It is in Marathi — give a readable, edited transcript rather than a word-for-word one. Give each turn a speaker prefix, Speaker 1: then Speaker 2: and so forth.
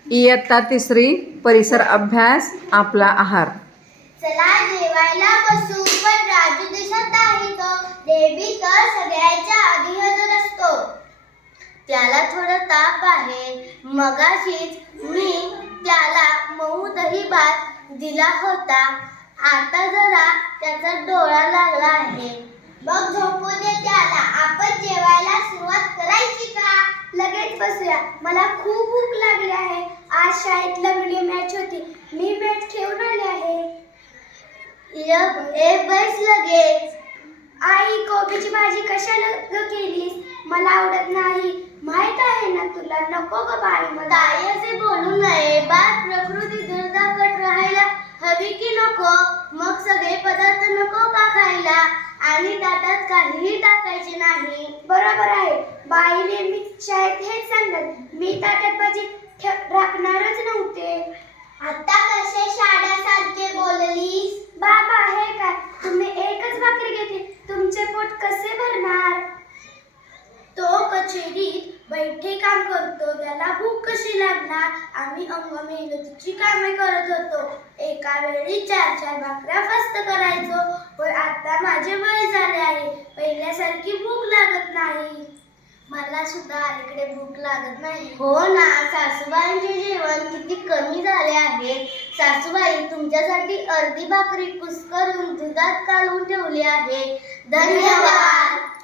Speaker 1: इयत्ता तिसरी परिसर अभ्यास आपला आहार.
Speaker 2: चला जेवायला बसू. पण राजू देशात आहे तो. देवी तर सगळ्याच्या आधी हजर असतो. त्याला थोडा ताप आहे. मगाशीच मी त्याला मऊ दही भात दिला होता. आता जरा त्याचा डोळा लागला आहे. मग झोपू दे त्याला. आपण जेवायला सुरुवात करायची का? लगेच बसूया. मला खूप भूक लागली आहे. आज शाळेत लंगडी मॅच होती. मी मॅच खेळून आले आहे. बस लगेच. आई, कोबीची भाजी कशाला केलीस? मला आवडत नाही. माहित आहे ना तुला. नको ग बाई. ताई असे बोलू नये. बाळ प्रकृती दुर्दाकट राहायला हवी की नको? मग सगळे पदार्थ नको का खायला? आणि ताटात काहीही टाकायचे नाही. बरोबर आहे. बाई नेहमी शाळेत हेच सांगतात. मी ताटात भाजी राखणारच नव्हते. आता कसे शाळेसारखे बोललीस? बाबा हे काय? तुम्ही एकच भाकरी घेतली. तुमचे पोट कसे भरणार? तो कचेरीत बैठे काम करतो. त्याला भूक कशी लागणार? आम्ही अंग मेहनतीची कामे करत होतो. एका वेळी 4-4 भाकऱ्या फस्त करायचो. पण आता माझे वय झाले आहे. पहिल्यासारखी भूक लागत नाही. मला सुद्धा अलीकडे भूक लागत नाही. हो ना. सासूबाईंचे जेवण किती कमी झाले आहे. सासूबाई तुमच्यासाठी अर्धी भाकरी कुस्करून दुधात काढून ठेवली आहे. धन्यवाद.